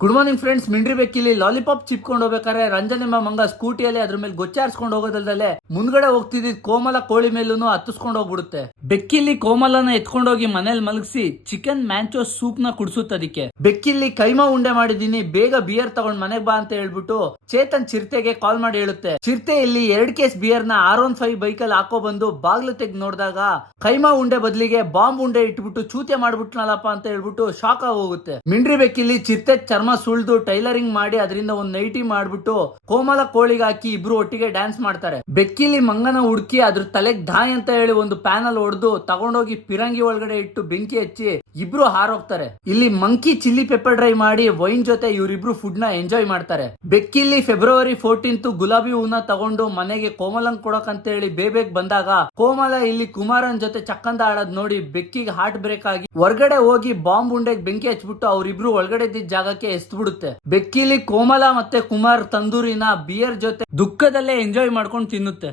Good morning friends. ಮಿಂಡ್ರಿ ಬೆಕ್ಕಿಲಿ lollipop ಚಿಪ್ಕೊಂಡು ಹೋಗ್ಬೇಕಾದ್ರೆ ರಂಜನ್ ಎಂಬ ಮಂಗ ಸ್ಕೂಟಿಯಲ್ಲಿ ಅದ್ರ ಮೇಲೆ ಗೊಚ್ಚಾರಿಸ್ಕೊಂಡು ಹೋಗೋದಲ್ದಲೆ ಮುಂದ್ಗಡೆ ಹೋಗ್ತಿದ್ದ ಕೋಮಲ ಕೋಳಿ ಮೇಲೂ ಹತ್ತಿಸ್ಕೊಂಡು ಹೋಗ್ಬಿಡುತ್ತೆ. ಬೆಕ್ಕಿಲಿ ಕೋಮಲನ ಎತ್ಕೊಂಡೋಗಿ ಮನೇಲಿ ಮಲಗಿಸಿ ಚಿಕನ್ ಮ್ಯಾಂಚೋ ಸೂಪ್ ನ ಕುಡಿಸುತ್ತದಕ್ಕೆ. ಬೆಕ್ಕಿಲಿ ಕೈಮಾ ಉಂಡೆ ಮಾಡಿದೀನಿ, ಬೇಗ ಬಿಯರ್ ತಗೊಂಡ್ ಮನೆಗ್ ಬಾ ಅಂತ ಹೇಳ್ಬಿಟ್ಟು ಚೇತನ್ ಚಿರತೆಗೆ ಕಾಲ್ ಮಾಡಿ ಹೇಳುತ್ತೆ. ಚಿರತೆ ಇಲ್ಲಿ 2 ಕೇಸ್ ಬಿಯರ್ ನ R15 ಬೈಕಲ್ಲಿ ಹಾಕೋ ಬಂದು ಬಾಗ್ಲು ತೆಗ್ದು ನೋಡಿದಾಗ ಕೈಮಾ ಉಂಡೆ ಬದಲಿಗೆ ಬಾಂಬ್ ಉಂಡೆ ಇಟ್ಬಿಟ್ಟು ಚೂತೆ ಮಾಡ್ಬಿಟ್ನಲ್ಲಪ್ಪ ಅಂತ ಹೇಳ್ಬಿಟ್ಟು ಶಾಕ್ ಆಗಿ ಹೋಗುತ್ತೆ. ಮಿಂಡ್ರಿ ಬೆಕ್ಕಿಲಿ ಚಿರತೆ ಚರ್ಮ ಸುಳ್ದು ಟೈಲರಿಂಗ್ ಮಾಡಿ ಅದರಿಂದ ಒಂದ್ ನೈಟಿ ಮಾಡ್ಬಿಟ್ಟು ಕೋಮಲ ಕೋಳಿಗೆ ಹಾಕಿ ಇಬ್ರು ಒಟ್ಟಿಗೆ ಡ್ಯಾನ್ಸ್ ಮಾಡ್ತಾರೆ. ಬೆಕ್ಕಿಲಿ ಮಂಗನ ಹುಡುಕಿ ಅದ್ರ ತಲೆಗ್ ಧಾಯ್ ಅಂತ ಹೇಳಿ ಒಂದು ಪ್ಯಾನಲ್ ಹೊಡೆದು ತಗೊಂಡೋಗಿ ಪಿರಂಗಿ ಒಳಗಡೆ ಇಟ್ಟು ಬೆಂಕಿ ಹಚ್ಚಿ ಇಬ್ರು ಹಾರೋಗ್ತಾರೆ. ಇಲ್ಲಿ ಮಂಕಿ ಚಿಲ್ಲಿ ಪೆಪ್ಪರ್ ಡ್ರೈ ಮಾಡಿ ವೈನ್ ಜೊತೆ ಇವರಿಬ್ರು ಫುಡ್ ನ ಎಂಜಾಯ್ ಮಾಡ್ತಾರೆ. ಬೆಕ್ಕಿಲಿ ಫೆಬ್ರವರಿ 14 ಗುಲಾಬಿ ಹೂನ ತಗೊಂಡು ಮನೆಗೆ ಕೋಮಲಂಗ್ ಕೊಡಕ್ ಹೇಳಿ ಬೇಬೇಗ್ ಬಂದಾಗ ಕೋಮಲ ಇಲ್ಲಿ ಕುಮಾರನ್ ಜೊತೆ ಚಕ್ಕಂದ ಆಡೋದ್ ನೋಡಿ ಬೆಕ್ಕಿಗೆ ಹಾರ್ಟ್ ಬ್ರೇಕ್ ಆಗಿ ಹೊರಗಡೆ ಹೋಗಿ ಬಾಂಬ್ ಉಂಡೆಗೆ ಬೆಂಕಿ ಹಚ್ಬಿಟ್ಟು ಅವರಿಬ್ರು ಒಳಗಡೆ ಇದ್ದ ಜಾಗಕ್ಕೆ ಎಸ್ಬಿಡುತ್ತೆ. ಬೆಕ್ಕಿಲಿ ಕೋಮಲ ಮತ್ತೆ ಕುಮಾರ್ ತಂದೂರಿನ ಬಿಯರ್ ಜೊತೆ ದುಃಖದಲ್ಲೇ ಎಂಜಾಯ್ ಮಾಡ್ಕೊಂಡು ತಿನ್ನುತ್ತೆ.